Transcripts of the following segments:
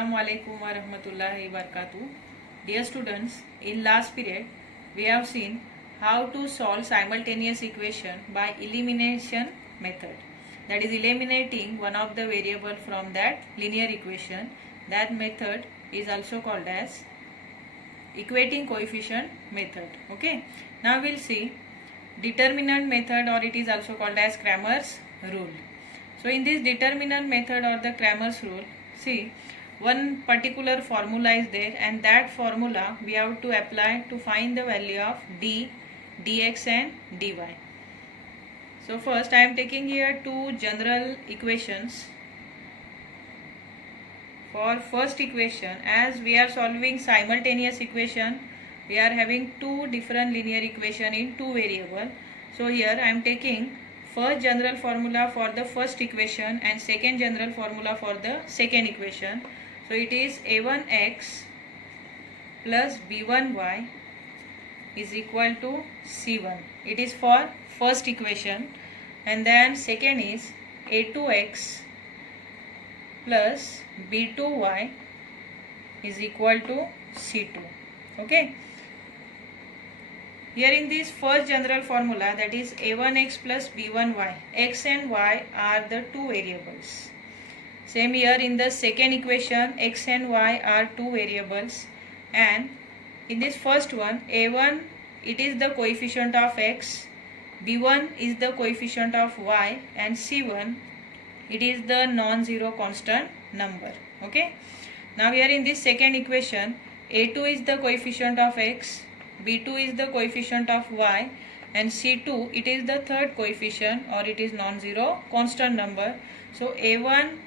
Assalamu alaikum wa rahmatullahi wa barakatuh. Dear students, in last period we have seen how to solve simultaneous equation by elimination method. That is eliminating one of the variable from that linear equation. That method is also called as equating coefficient method. Okay. Now we'll see determinant method, or it is also called as Cramer's rule. So in this determinant method or the Cramer's rule, see, one particular formula is there, and that formula we have to apply to find the value of d, dx and dy. So first I am taking here two general equations. For first equation, as we are solving simultaneous equation, we are having two different linear equation in two variable. So here I am taking first general formula for the first equation and second general formula for the second equation. So it is a1x plus b1y is equal to c1. It is for first equation. And then second is a2x plus b2y is equal to c2. Okay. Here in this first general formula, that is a1x plus b1y, x and y are the two variables. Same here in the second equation, x and y are two variables, and in this first one, a1 it is the coefficient of x, b1 is the coefficient of y, and c1 it is the non-zero constant number. Okay. Now here in this second equation, a2 is the coefficient of x, b2 is the coefficient of y, and c2 it is the third coefficient, or it is non-zero constant number. So a1,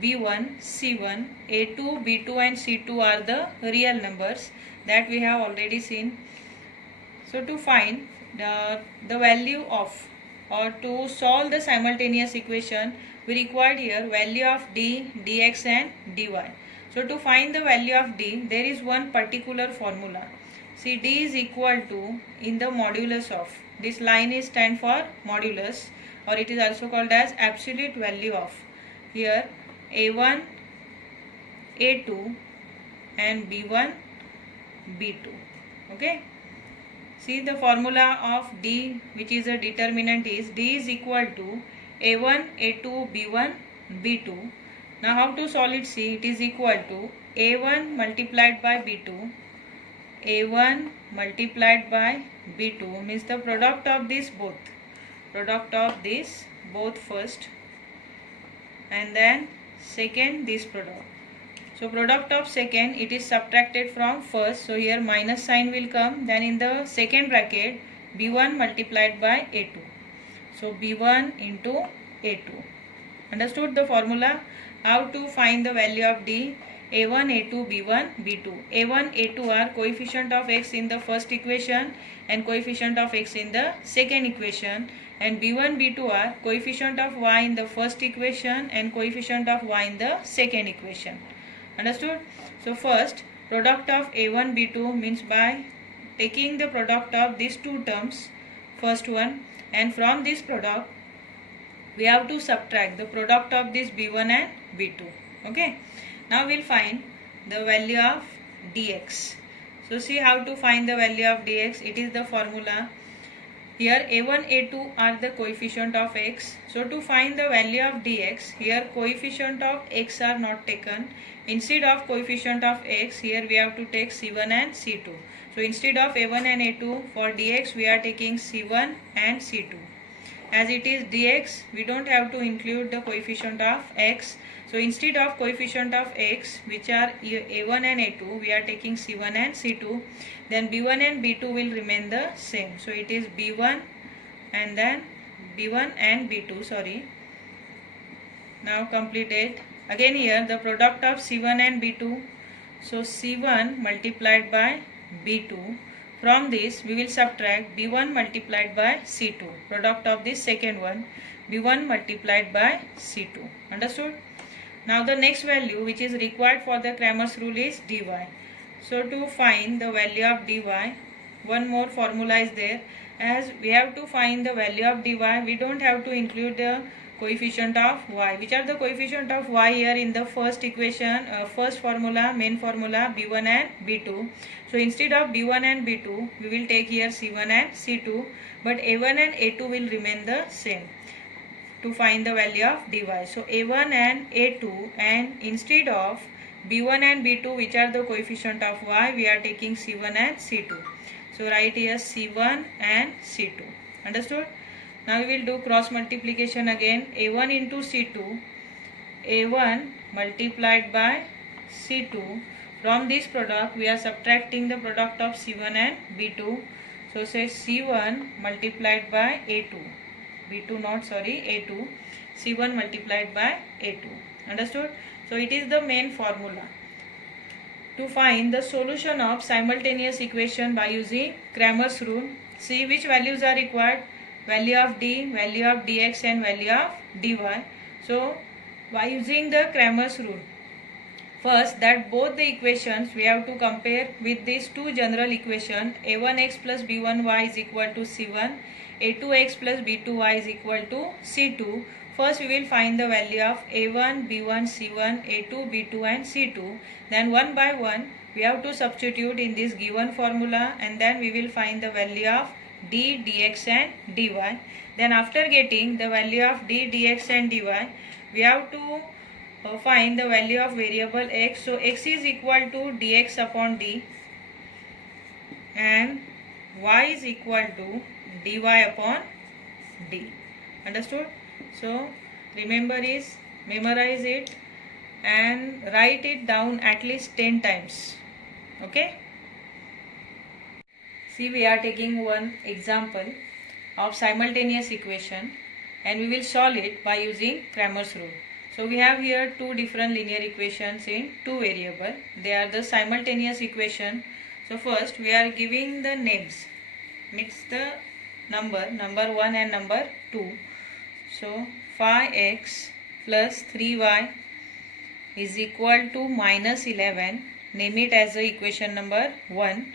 b1, c1, a2, b2 and c2 are the real numbers that we have already seen. So to find the value of, or to solve the simultaneous equation, we required here value of d, dx and dy. So to find the value of d, there is one particular formula. See, d is equal to, in the modulus of, this line is stand for modulus, or it is also called as absolute value of, here a1, a2 and b1, b2. Okay. See, the formula of d, which is a determinant, is d is equal to a1, a2, b1, b2. Now how to solve it? See, it is equal to a1 multiplied by b2, a1 multiplied by b2 means the product of this both, first, and then second this product. So product of second, it is subtracted from first, so here minus sign will come. Then in the second bracket, b1 multiplied by a2, so b1 into a2. Understood the formula? How to find the value of d? a1, a2, b1, b2. a1, a2 are coefficient of x in the first equation and coefficient of x in the second equation, and b1, b2 are coefficient of y in the first equation and coefficient of y in the second equation. Understood? So first, product of a1, b2 means by taking the product of these two terms, first one, and from this product we have to subtract the product of this b1 and b2. Okay. Now we'll find the value of dx. So see how to find the value of dx. It is the formula. Here a1, a2 are the coefficient of x. So to find the value of dx, here coefficient of x are not taken. Instead of coefficient of x, here we have to take c1 and c2. So instead of a1 and a2, for dx we are taking c1 and c2. As it is dx, we don't have to include the coefficient of x. So instead of coefficient of x, which are a1 and a2, we are taking c1 and c2. Then b1 and b2 will remain the same. So it is b1 and then b1 and b2. Sorry. Now completed. Again here the product of c1 and b2. So c1 multiplied by b2. From this we will subtract b1 multiplied by c2. Product of this second one, b1 multiplied by c2. Understood? Now the next value which is required for the Cramer's rule is dy. So to find the value of dy, one more formula is there. As we have to find the value of dy, we don't have to include the coefficient of y. Which are the coefficient of y here in the first equation, first formula, main formula b1 and b2. So instead of b1 and b2, we will take here c1 and c2, but a1 and a2 will remain the same to find the value of dy. So a1 and a2, and instead of b1 and b2, which are the coefficient of y, we are taking c1 and c2. So write here c1 and c2. Understood? Now we will do cross multiplication again. A1 into c2, a1 multiplied by c2. From this product we are subtracting the product of c1 and b2. So say c1 multiplied by a2. b2 not, sorry, a2. c1 multiplied by a2. Understood? So it is the main formula to find the solution of simultaneous equation by using Cramer's rule. See which values are required: value of d, value of dx and value of dy. So by using the Cramer's rule, first that both the equations we have to compare with these two general equations. a1x plus b1y is equal to c1, a2x plus b2y is equal to c2. First we will find the value of a1, b1, c1, a2, b2 and c2. Then one by one we have to substitute in this given formula, and then we will find the value of d, dx and dy. Then after getting the value of d, dx and dy, we have to find the value of variable x. So x is equal to dx upon d and y is equal to dy upon d. Understood? So memorize it and write it down at least 10 times. Okay? See, we are taking one example of simultaneous equation and we will solve it by using Cramer's rule. So we have here two different linear equations in two variables. They are the simultaneous equation. So first we are giving the names. Mix the number 1 and number 2. So 5x plus 3y is equal to minus 11. Name it as the equation number 1.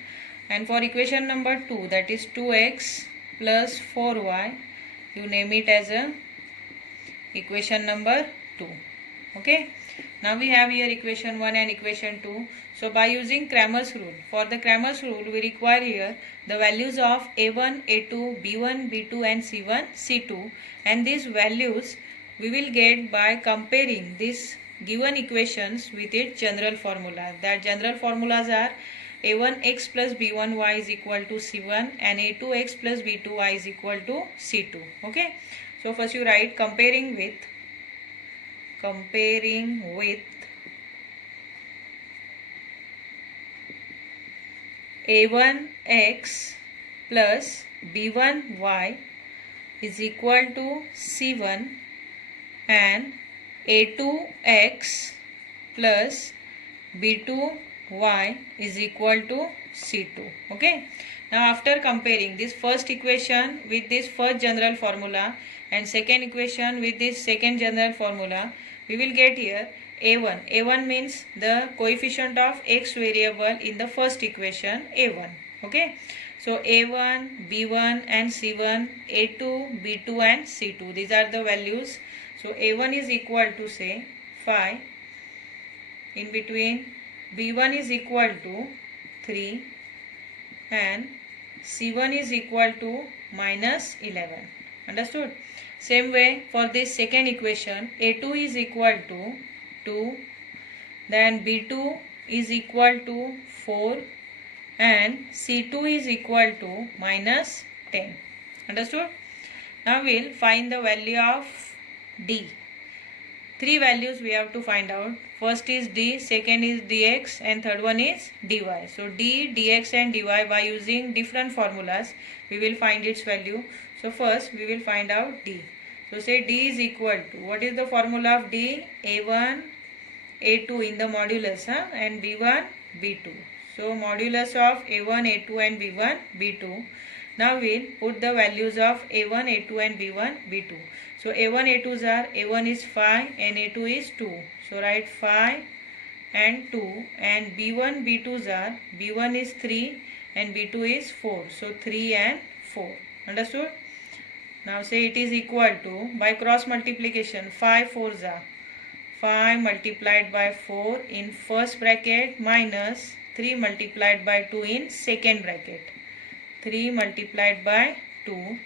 And for equation number 2, that is 2x plus 4y, you name it as a equation number 2. Okay. Now we have here equation 1 and equation 2. So by using Cramer's rule, for the Cramer's rule we require here the values of a1, a2, b1, b2 and c1, c2, and these values we will get by comparing these given equations with its general formula. That general formulas are a1x plus b1y is equal to c1 and a2x plus b2y is equal to c2. Okay. So first you write comparing with a1x plus b1y is equal to c1 and a2x plus b2y is equal to c2. Okay. Now after comparing this first equation with this first general formula and second equation with this second general formula, we will get here a1. a1 means the coefficient of x variable in the first equation, a1. Okay. So a1, b1 and c1, a2, b2 and c2. These are the values. So a1 is equal to say 5. In between b1 is equal to 3 and c1 is equal to minus 11. Understood? Same way for this second equation, a2 is equal to 2, then b2 is equal to 4 and c2 is equal to minus 10. Understood? Now we will find the value of d. Three values we have to find out. First is d, second is dx and third one is dy. So d, dx and dy by using different formulas we will find its value. So first we will find out d. So say d is equal to, what is the formula of d? a1, a2 in the modulus and b1, b2. So modulus of a1, a2 and b1, b2. Now we'll put the values of a1, a2 and b1, b2. So a1, a2s are, a1 is 5 and a2 is 2. So write 5 and 2, and b1, b2s are, b1 is 3 and b2 is 4. So 3 and 4. Understood? Now say it is equal to, by cross multiplication, 5 4s are 5 multiplied by 4 in first bracket minus 3 multiplied by 2 in second bracket. 3 multiplied by 2.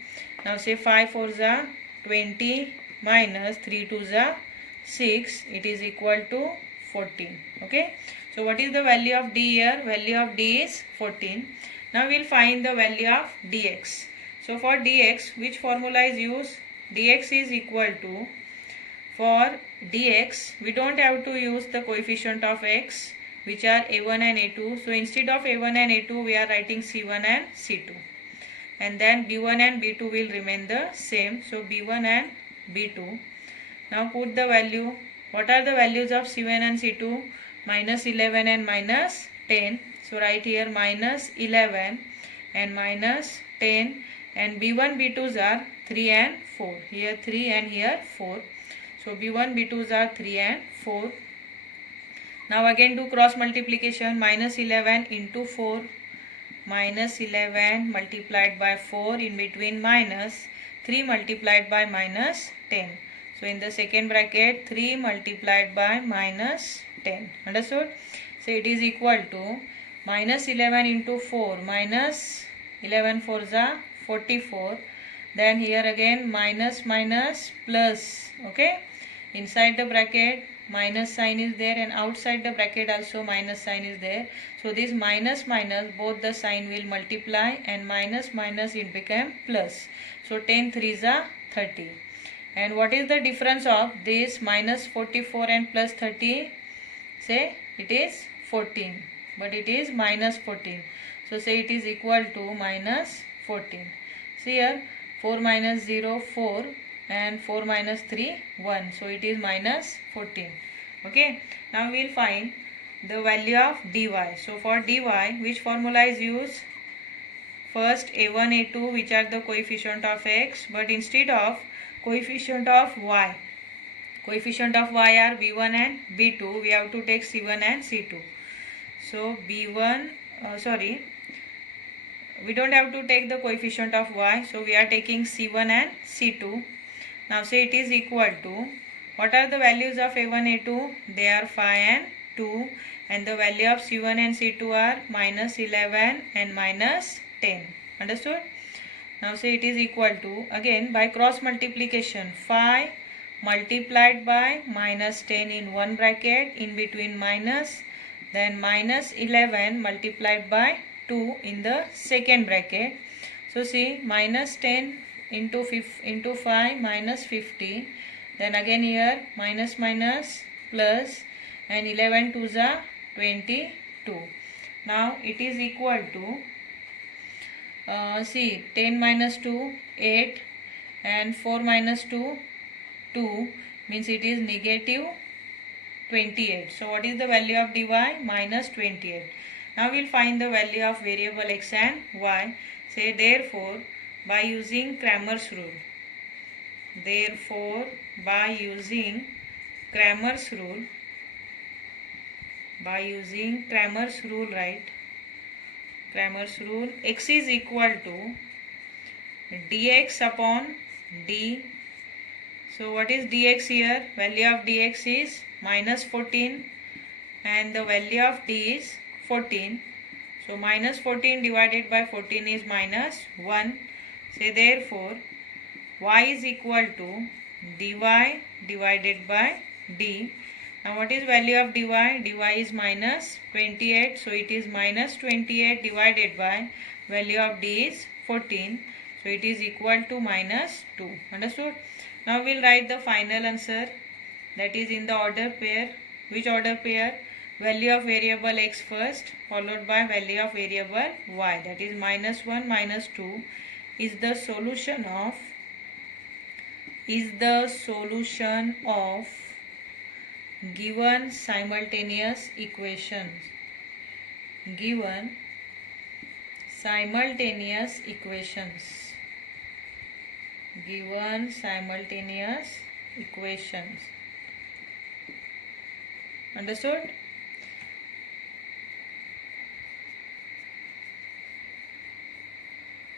Now say 5 4s are 20 minus 3 2s are 6. It is equal to 14. Okay. So what is the value of d here? Value of d is 14. Now we will find the value of dx. So for dx, which formula is used? Dx is equal to, for dx, we don't have to use the coefficient of x, which are a1 and a2. So instead of a1 and a2, we are writing c1 and c2. And then b1 and b2 will remain the same. So b1 and b2. Now put the value. What are the values of c1 and c2? Minus 11 and minus 10. So write here minus 11 and minus 10. And b1 b2s are 3 and 4. Here 3 and here 4. So b1 b2s are 3 and 4. Now again do cross multiplication. Minus 11 into 4. Minus 11 multiplied by 4, in between minus 3 multiplied by minus 10. So in the second bracket, 3 multiplied by minus 10. Understood? So it is equal to minus 11 into 4. Minus 11 4s are 44. Then here again minus minus plus. Okay. Inside the bracket minus sign is there, and outside the bracket also minus sign is there. So this minus minus, both the sign will multiply, and minus minus it became plus. So 10 3s are 30. And what is the difference of this minus 44 and plus 30? Say it is 14, but it is minus 14. So say it is equal to minus 14. See here 4 minus 0 4 and 4 minus 3 1. So it is minus 14. Okay. Now we will find the value of dy. So for dy, which formula is used? First a1 a2, which are the coefficient of x, but instead of coefficient of y, coefficient of y are b1 and b2, we have to take c1 and c2. So b1, we don't have to take the coefficient of y, so we are taking c1 and c2. Now say it is equal to, what are the values of a1 a2? They are 5 and 2, and the value of c1 and c2 are minus 11 and minus 10. Understood? Now say it is equal to, again by cross multiplication, 5 multiplied by minus 10 in one bracket, in between minus, then minus 11 multiplied by 2 in the second bracket. So see minus 10 into 5 minus 50. Then again here minus minus plus, and 11 2s are 22. Now it is equal to, see 10 minus 2 8, and 4 minus 2 2, means it is negative 28. So what is the value of dy? Minus 28. Now we will find the value of variable x and y. Say therefore by using Cramer's rule. Therefore by using Cramer's rule, right? Cramer's rule, x is equal to dx upon d. So what is dx here? Value of dx is minus 14, and the value of d is 14. So minus 14 divided by 14 is minus 1. Say therefore y is equal to dy divided by d. Now what is value of dy? Dy is minus 28. So it is minus 28 divided by value of d is 14. So it is equal to minus 2. Understood? Now we will write the final answer, that is in the order pair. Which order pair? Value of variable x first, followed by value of variable y, that is minus 1 minus 2 is the solution of given simultaneous equations. Given simultaneous equations. Understood?